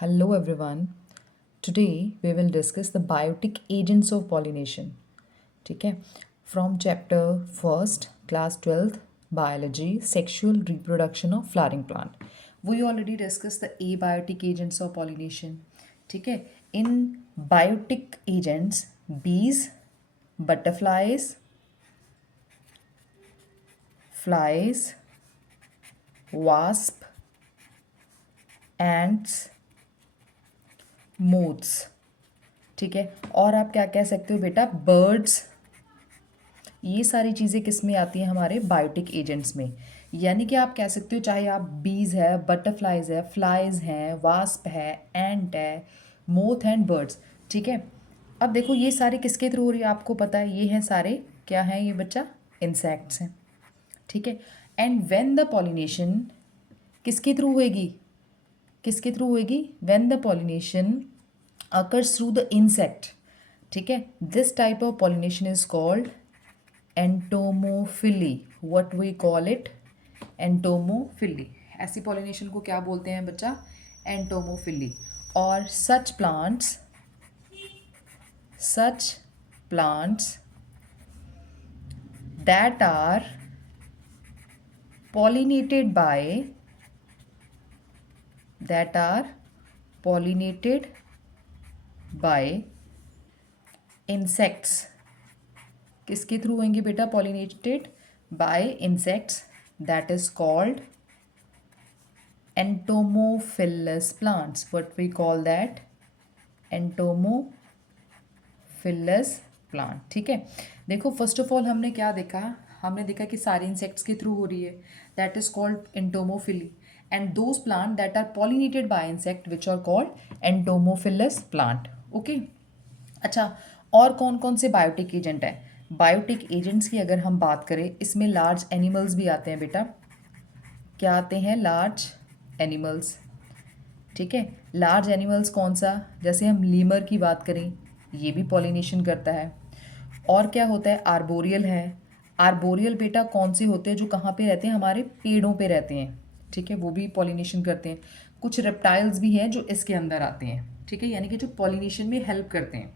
Hello everyone. Today we will discuss the biotic agents of pollination. ठीक है From chapter first, class 12th, biology, sexual reproduction of flowering plant. We already discussed the abiotic agents of pollination. ठीक है In biotic agents, bees, butterflies, flies, wasp, ants, moths. ठीक है और आप क्या कह सकते हो बेटा, बर्ड्स, ये सारी चीज़ें किस में आती हैं, हमारे बायोटिक एजेंट्स में। यानी कि आप कह सकते हो चाहे आप बीज है, बटरफ्लाइज है, फ्लाइज हैं, वास्प है, एंट है, मोथ एंड बर्ड्स। ठीक है अब देखो ये सारे किसके थ्रू हो रही है, आपको पता है ये हैं सारे, क्या हैं ये बच्चा, इंसेक्ट्स हैं। ठीक है एंड व्हेन द पॉलिनेशन किसके थ्रू होएगी, किसके थ्रू होएगी, when the pollination occurs through the insect. ठीक है this type of pollination is called entomophily. What we call it, entomophily. ऐसी पॉलिनेशन को क्या बोलते हैं बच्चा, एंटोमोफिली. और such plants that are pollinated by that are pollinated by insects. किसके थ्रू होंगे बेटा, pollinated by insects, that is called entomophilous plants. What we call that, entomophilous plant. ठीक है देखो फर्स्ट ऑफ ऑल हमने क्या देखा, हमने देखा कि सारे इंसेक्ट्स के थ्रू हो रही है, that is called entomophily. And those plant that are pollinated by insect which are called entomophilous plant. Okay अच्छा और कौन कौन से बायोटिक एजेंट हैं, बायोटिक एजेंट्स की अगर हम बात करें, इसमें लार्ज एनिमल्स भी आते हैं बेटा. क्या आते हैं, लार्ज एनिमल्स. ठीक है लार्ज एनिमल्स कौन सा, जैसे हम लीमर की बात करें, ये भी पॉलिनेशन करता है. और क्या होता है, आर्बोरियल है. आर्बोरियल बेटा कौन से होते हैं, जो कहाँ पे रहते हैं, हमारे पेड़ों पे रहते हैं. ठीक है वो भी पॉलिनेशन करते हैं. कुछ रेप्टाइल्स भी हैं जो इसके अंदर आते हैं. ठीक है यानी कि जो पॉलिनेशन में हेल्प करते हैं.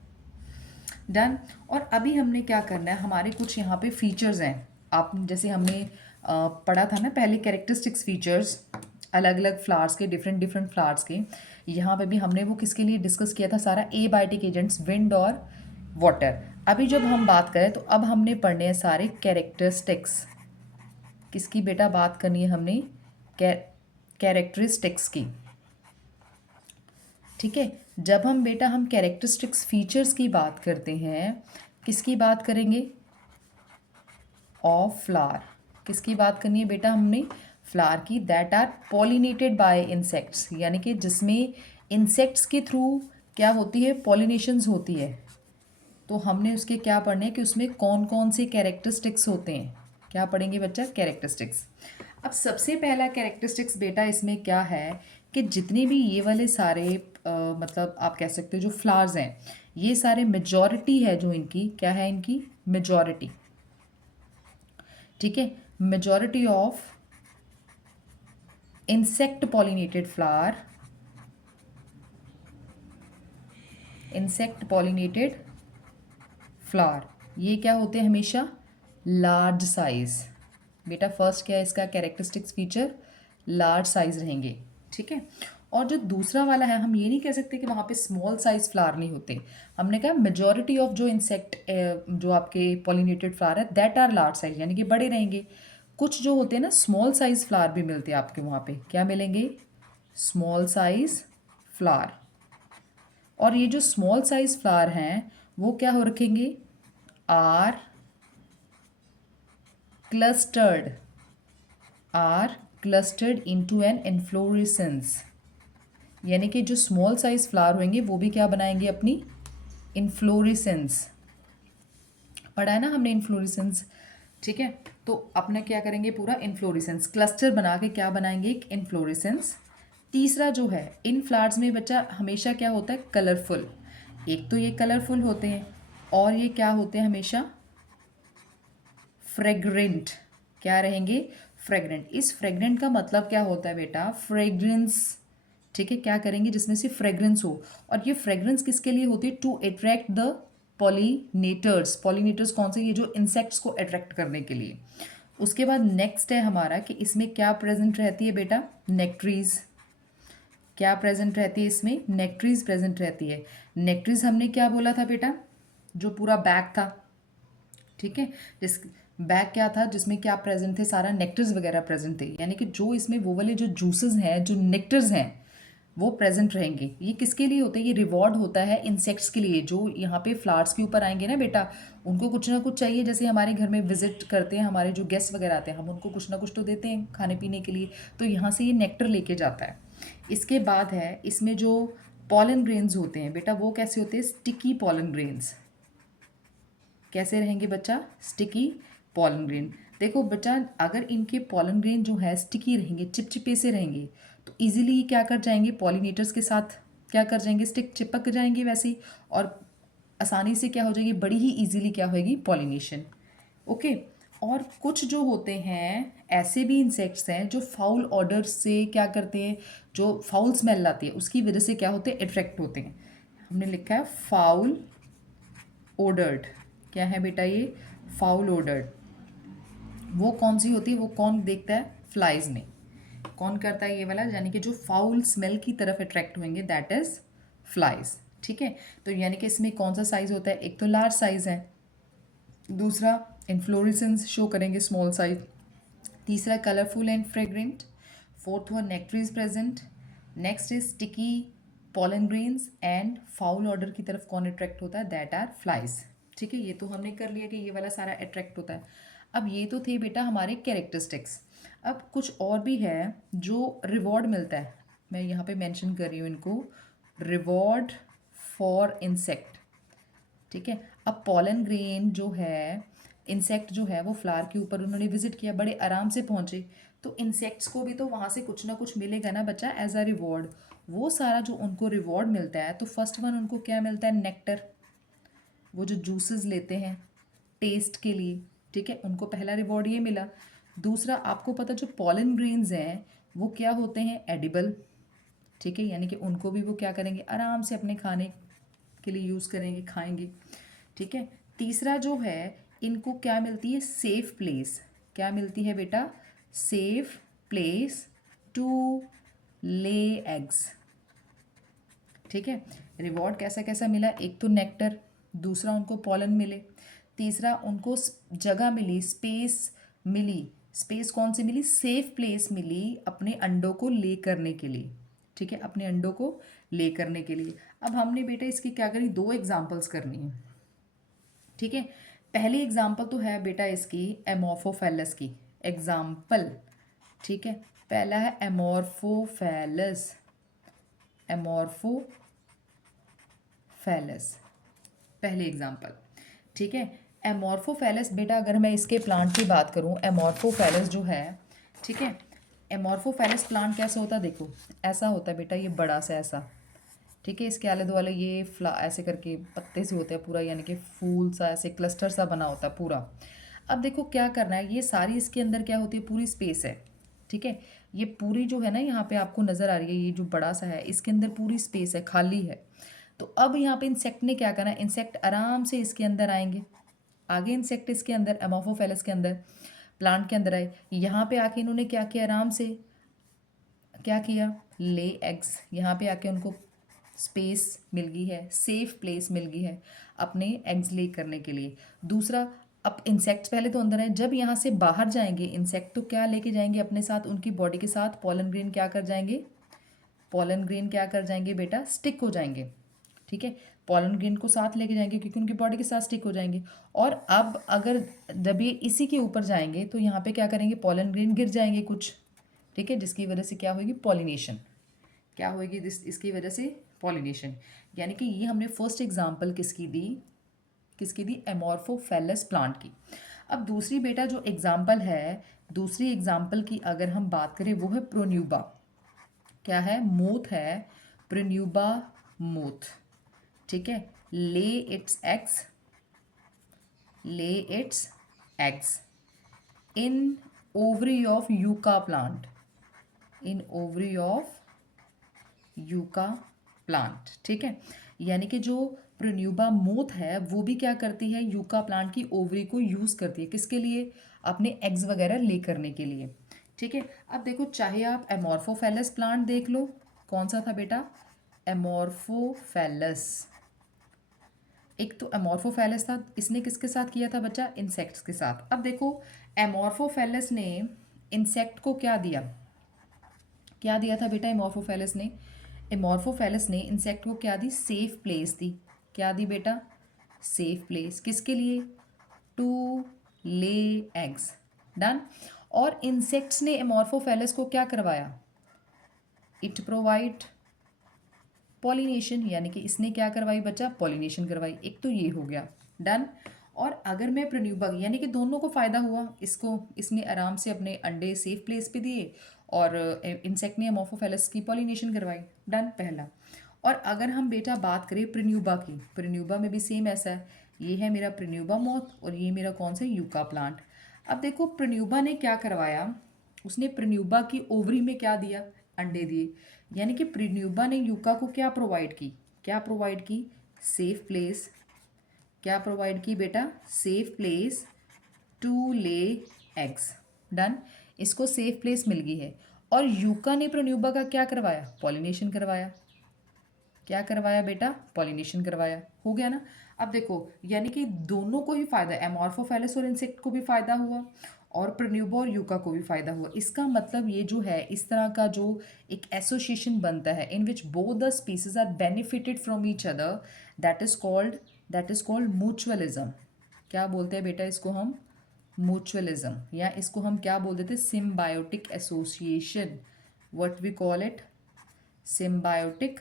डन. और अभी हमने क्या करना है, हमारे कुछ यहाँ पे फीचर्स हैं. आप जैसे हमने पढ़ा था ना पहले, कैरेक्टरिस्टिक्स फीचर्स अलग अलग फ्लावर्स के, डिफरेंट डिफरेंट फ्लावर्स के. यहाँ पे भी हमने वो किसके लिए डिस्कस किया था सारा, एबायोटिक एजेंट्स, विंड और वाटर. अभी जब हम बात करें तो अब हमने पढ़ने हैं सारे कैरेक्टरिस्टिक्स. किसकी बेटा बात करनी है हमने, कैरेक्टरिस्टिक्स की. ठीक है जब हम बेटा हम कैरेक्टरिस्टिक्स फीचर्स की बात करते हैं, किसकी बात करेंगे, ऑफ फ्लावर. किसकी बात करनी है बेटा हमने, फ्लावर की, that are pollinated by insects, यानी कि जिसमें इंसेक्ट्स के थ्रू क्या होती है, पॉलिनेशंस होती है. तो हमने उसके क्या पढ़ने हैं कि उसमें कौन कौन से कैरेक्टरिस्टिक्स होते हैं. क्या पढ़ेंगे बच्चा, कैरेक्टरिस्टिक्स. अब सबसे पहला कैरेक्टरिस्टिक्स बेटा इसमें क्या है कि जितने भी ये वाले सारे मतलब आप कह सकते हो जो फ्लावर्स हैं, ये सारे मेजॉरिटी है जो इनकी, क्या है इनकी, मेजॉरिटी. ठीक है majority of insect pollinated flower, insect pollinated flower, ये क्या होते हैं हमेशा, लार्ज साइज. बेटा फर्स्ट क्या है इसका कैरेक्टरिस्टिक्स फीचर, लार्ज साइज रहेंगे. ठीक है और जो दूसरा वाला है, हम ये नहीं कह सकते कि वहाँ पे स्मॉल साइज फ्लावर नहीं होते. हमने कहा मेजॉरिटी ऑफ जो इंसेक्ट जो आपके पॉलिनेटेड फ्लावर है दैट आर लार्ज साइज, यानी कि बड़े रहेंगे. कुछ जो होते हैं ना स्मॉल साइज फ्लावर भी मिलते हैं आपके वहाँ पे, क्या मिलेंगे, स्मॉल साइज फ्लावर. और ये जो स्मॉल साइज फ्लावर हैं वो क्या हो रखेंगे, are clustered, are clustered into an inflorescence. यानी कि जो स्मॉल साइज फ्लावर होंगे वो भी क्या बनाएंगे, अपनी इन्फ्लोरेसेंस. पढ़ा है ना हमने इन्फ्लोरेसेंस. ठीक है तो अपना क्या करेंगे, पूरा इन्फ्लोरेसेंस क्लस्टर बना के क्या बनाएंगे, एक इन्फ्लोरेसेंस. तीसरा जो है इन फ्लावर्स में बच्चा हमेशा क्या होता है, कलरफुल. एक तो ये कलरफुल होते हैं और ये क्या होते हैं हमेशा, फ्रेग्रेंट. क्या रहेंगे, फ्रेग्रेंट. इस फ्रेग्रेंट का मतलब क्या होता है बेटा, फ्रेग्रेंस ठीक है, क्या करेंगे जिसमें से फ्रेग्रेंस हो। और ये फ्रेग्रेंस किसके लिए होती है? To attract the pollinators. Pollinators कौन से? ये जो इंसेक्ट्स को अट्रैक्ट करने के लिए। उसके बाद नेक्स्ट है हमारा कि इसमें क्या प्रेजेंट रहती है बेटा? नेक्ट्रीज। क्या प्रेजेंट रहती है इसमें? नेक्ट्रीज प्रेजेंट रहती है। नेक्ट्रीज हमने क्या बोला था बेटा? जो पूरा बैग था, ठीक है, जिस बैग क्या था जिसमें क्या प्रेजेंट थे? सारा नेक्टर्स वगैरह प्रेजेंट थे, यानी कि जो इसमें वो वाले जो जूसेस हैं, जो नेक्टर्स हैं, वो प्रेजेंट रहेंगे। ये किसके लिए होता है? ये रिवॉर्ड होता है इंसेक्ट्स के लिए, जो यहाँ पे फ्लावर्स के ऊपर आएंगे ना बेटा, उनको कुछ ना कुछ चाहिए। जैसे हमारे घर में विजिट करते हैं हमारे जो गेस्ट वगैरह आते हैं, हम उनको कुछ ना कुछ तो देते हैं खाने पीने के लिए, तो यहाँ से ये नेक्टर लेके जाता है। इसके बाद है इसमें जो पॉलन ग्रेन्स होते हैं बेटा, वो कैसे होते हैं? Sticky pollen grains. कैसे रहेंगे बच्चा? Sticky pollen grain. देखो बच्चा, अगर इनके पॉलन ग्रेन जो है स्टिकी रहेंगे, चिपचिपे से रहेंगे, तो इजीली क्या कर जाएंगे? पॉलिनेटर्स के साथ क्या कर जाएंगे? स्टिक चिपक जाएंगे वैसे ही, और आसानी से क्या हो जाएगी? बड़ी ही इजीली क्या होएगी? पॉलिनेशन। ओके। और कुछ जो होते हैं ऐसे भी इंसेक्ट्स हैं जो फाउल ऑर्डर से क्या करते हैं? जो फाउल स्मेल आती है उसकी वजह से क्या होते हैं? अट्रैक्ट होते हैं। हमने लिखा है फाउल ओडर्ड। क्या है बेटा ये? फाउल ओडर्ड। वो कौन सी होती है? वो कौन देखता है? फ्लाइज ने। कौन करता है ये वाला? यानी कि जो फाउल स्मेल की तरफ अट्रैक्ट होंगे, दैट इज फ्लाइज। ठीक है, तो यानी कि इसमें कौन सा साइज होता है? एक तो लार्ज साइज है, दूसरा इन्फ्लोरेसेंस शो करेंगे स्मॉल साइज, तीसरा colourful and fragrant, fourth one nectar is present, next is sticky pollen grains, and foul odour की तरफ कौन अट्रैक्ट होता है? That are flies. ठीक है, ये तो हमने कर लिया कि ये वाला सारा अट्रैक्ट होता है। अब ये तो थे बेटा हमारे कैरेक्टरिस्टिक्स। अब कुछ और भी है जो रिवॉर्ड मिलता है, मैं यहाँ पे मेंशन कर रही हूँ इनको, रिवॉर्ड फॉर इंसेक्ट। ठीक है, अब पॉलन ग्रेन जो है, इंसेक्ट जो है वो फ्लावर के ऊपर उन्होंने विजिट किया, बड़े आराम से पहुंचे, तो इंसेक्ट्स को भी तो वहाँ से कुछ ना कुछ मिलेगा ना बच्चा, एज अ रिवॉर्ड। वो सारा जो उनको रिवॉर्ड मिलता है, तो फर्स्ट वन उनको क्या मिलता है? नेक्टर। वो जो जूसेस लेते हैं टेस्ट के लिए, ठीक है, उनको पहला रिवॉर्ड ये मिला। दूसरा, आपको पता जो पॉलन ग्रेन्स हैं वो क्या होते हैं? एडिबल। ठीक है, यानी कि उनको भी वो क्या करेंगे? आराम से अपने खाने के लिए यूज़ करेंगे, खाएंगे। ठीक है, तीसरा जो है, इनको क्या मिलती है? Safe place. क्या मिलती है बेटा? Safe place to lay eggs. ठीक है, रिवॉर्ड कैसा कैसा मिला? एक तो नेक्टर, दूसरा उनको पॉलन मिले, तीसरा उनको जगह मिली, स्पेस मिली। स्पेस कौन सी मिली? सेफ प्लेस मिली अपने अंडों को ले करने के लिए। ठीक है, अपने अंडों को ले करने के लिए। अब हमने बेटा इसकी क्या करी? दो एग्जाम्पल्स करनी है। ठीक है, पहली एग्जाम्पल तो है बेटा इसकी एमोर्फोफेलस की एग्जाम्पल। ठीक है, पहला है एमोर्फोफेलस। एमोर्फोफेलस पहली एग्जाम्पल। ठीक है, एमोर्फोफेलस बेटा, अगर मैं इसके प्लांट की बात करूं, एमोर्फोफेलस जो है, ठीक है, एमोर्फोफेलस प्लांट कैसा होता है? देखो ऐसा होता है बेटा, ये बड़ा सा ऐसा, ठीक है, इसके आले दुआले ये फ्ला ऐसे करके पत्ते से होते हैं पूरा, यानी कि फूल सा ऐसे क्लस्टर सा बना होता है पूरा। अब देखो क्या करना है, ये सारी इसके अंदर क्या होती है? पूरी स्पेस है। ठीक है, ये पूरी जो है ना, यहाँ पे आपको नज़र आ रही है, ये जो बड़ा सा है इसके अंदर पूरी स्पेस है, खाली है। तो अब यहाँ पे इंसेक्ट ने क्या करना है? इंसेक्ट आराम से इसके अंदर आएंगे। आगे इंसेक्ट इसके अंदर एमोर्फोफेलस के अंदर, प्लांट के अंदर आए, यहाँ पे आके इन्होंने क्या किया? आराम से क्या किया? Lay eggs. यहाँ पे आके उनको स्पेस मिल गई है, सेफ प्लेस मिल गई है अपने एग्स ले करने के लिए। दूसरा, अब इंसेक्ट्स पहले तो अंदर हैं, जब यहाँ से बाहर जाएंगे इंसेक्ट तो क्या लेके जाएंगे अपने साथ? उनकी बॉडी के साथ पॉलन ग्रेन क्या कर जाएंगे? पॉलन ग्रेन क्या कर जाएंगे बेटा? स्टिक हो जाएंगे। ठीक है, पॉलन ग्रेन को साथ लेके जाएंगे क्योंकि उनकी बॉडी के साथ स्टिक हो जाएंगे। और अब अगर जब ये इसी के ऊपर जाएंगे तो यहाँ पे क्या करेंगे? पॉलन ग्रेन गिर जाएंगे कुछ, ठीक है, जिसकी वजह से क्या होगी? पॉलिनेशन। क्या होगी इसकी वजह से? पॉलिनेशन। यानी कि ये हमने फर्स्ट एग्जांपल किसकी दी? किसकी दी? एमोर्फोफेलस प्लांट की। अब दूसरी बेटा जो एग्जांपल है, दूसरी एग्जांपल की अगर हम बात करें, वो है प्रोन्यूबा। क्या है? मोथ है, प्रोन्यूबा मोथ। ठीक है, ले इट्स एग्स, ले it's eggs in ovary of yucca plant, in ovary of yucca plant, ठीक है। यानी कि जो प्रोन्यूबा मोथ है वो भी क्या करती है, यूका प्लांट की ओवरी को यूज़ करती है, किसके लिए, अपने एग्स वगैरह ले करने के लिए, ठीक है। अब देखो चाहे आप एमोर्फोफेलस प्लांट देख लो, कौन सा था बेटा, एमोर्फोफेलस। एक तो एमोर्फोफेलस था, इसने किसके साथ किया था बच्चा, इंसेक्ट्स के साथ। अब देखो एमोर्फोफेलस ने इंसेक्ट को क्या दिया, क्या दिया था बेटा एमोर्फोफेलस ने, एमोर्फोफेलस ने इंसेक्ट को क्या दी, सेफ प्लेस दी, क्या दी बेटा, सेफ प्लेस, किसके लिए, टू ले एग्स, डन। और इंसेक्ट्स ने एमोर्फोफेलस को क्या करवाया, इट प्रोवाइड पॉलिनेशन, यानी कि इसने क्या करवाई बच्चा, पॉलिनेशन करवाई, एक तो ये हो गया, डन। और अगर मैं प्रोन्यूबा, यानी कि दोनों को फ़ायदा हुआ, इसको इसने आराम से अपने अंडे सेफ प्लेस पे दिए और इंसेक्ट ने एमोर्फोफेलस की पॉलिनेशन करवाई, डन पहला। और अगर हम बेटा बात करें प्रोन्यूबा की, प्रोन्यूबा में भी सेम ऐसा है, ये है मेरा प्रोन्यूबा मॉथ और ये मेरा कौन सा, यूका प्लांट। अब देखो प्रोन्यूबा ने क्या करवाया, उसने प्रोन्यूबा की ओवरी में क्या दिया, अंडे दिए, यानी कि प्रोन्यूबा ने यूका को क्या प्रोवाइड की, क्या प्रोवाइड की, सेफ प्लेस, क्या प्रोवाइड की बेटा, safe place to lay eggs, done. इसको सेफ प्लेस मिल गई है। और यूका ने प्रोन्यूबा का क्या करवाया, पॉलिनेशन करवाया, क्या करवाया बेटा, पॉलिनेशन करवाया, हो गया ना। अब देखो यानी कि दोनों को ही फायदा, एमोर्फोफेलस और इंसेक्ट को भी फायदा हुआ और प्रोन्यूबा और यूका को भी फायदा हुआ। इसका मतलब ये जो है, इस तरह का जो एक एसोसिएशन बनता है in which both the species are benefited from each other, that is called mutualism. क्या बोलते हैं बेटा इसको हम, म्यूचुअलिज्म, या इसको हम क्या बोल देते हैं, symbiotic association, what we call it, symbiotic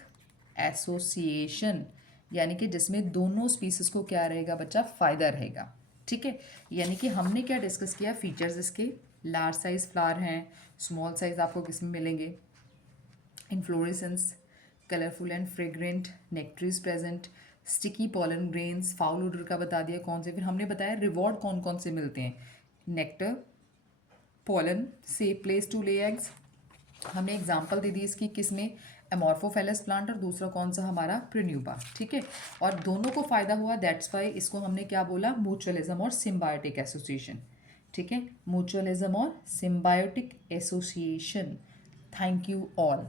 association, यानी कि जिसमें दोनों स्पीसीज को क्या रहेगा बच्चा, फ़ायदा रहेगा, ठीक है। यानी कि हमने क्या डिस्कस किया, फीचर्स इसके, लार्ज साइज फ्लावर हैं, स्मॉल साइज आपको किसमें मिलेंगे, inflorescence, colourful and fragrant, nectaries present, sticky pollen grains, foul odour का बता दिया कौन से, फिर हमने बताया रिवॉर्ड कौन कौन से मिलते हैं, nectar, pollen, safe place to lay eggs, हमने एग्जांपल दे दी इसकी, किसमें, एमोर्फोफेलस प्लांट और दूसरा कौन सा हमारा, प्रोन्यूबा, ठीक है। और दोनों को फायदा हुआ, दैट्स वाई इसको हमने क्या बोला, म्यूचुअलिज्म और सिम्बायोटिक एसोसिएशन, ठीक है, म्यूचुअलिज्म और symbiotic association. Thank you all.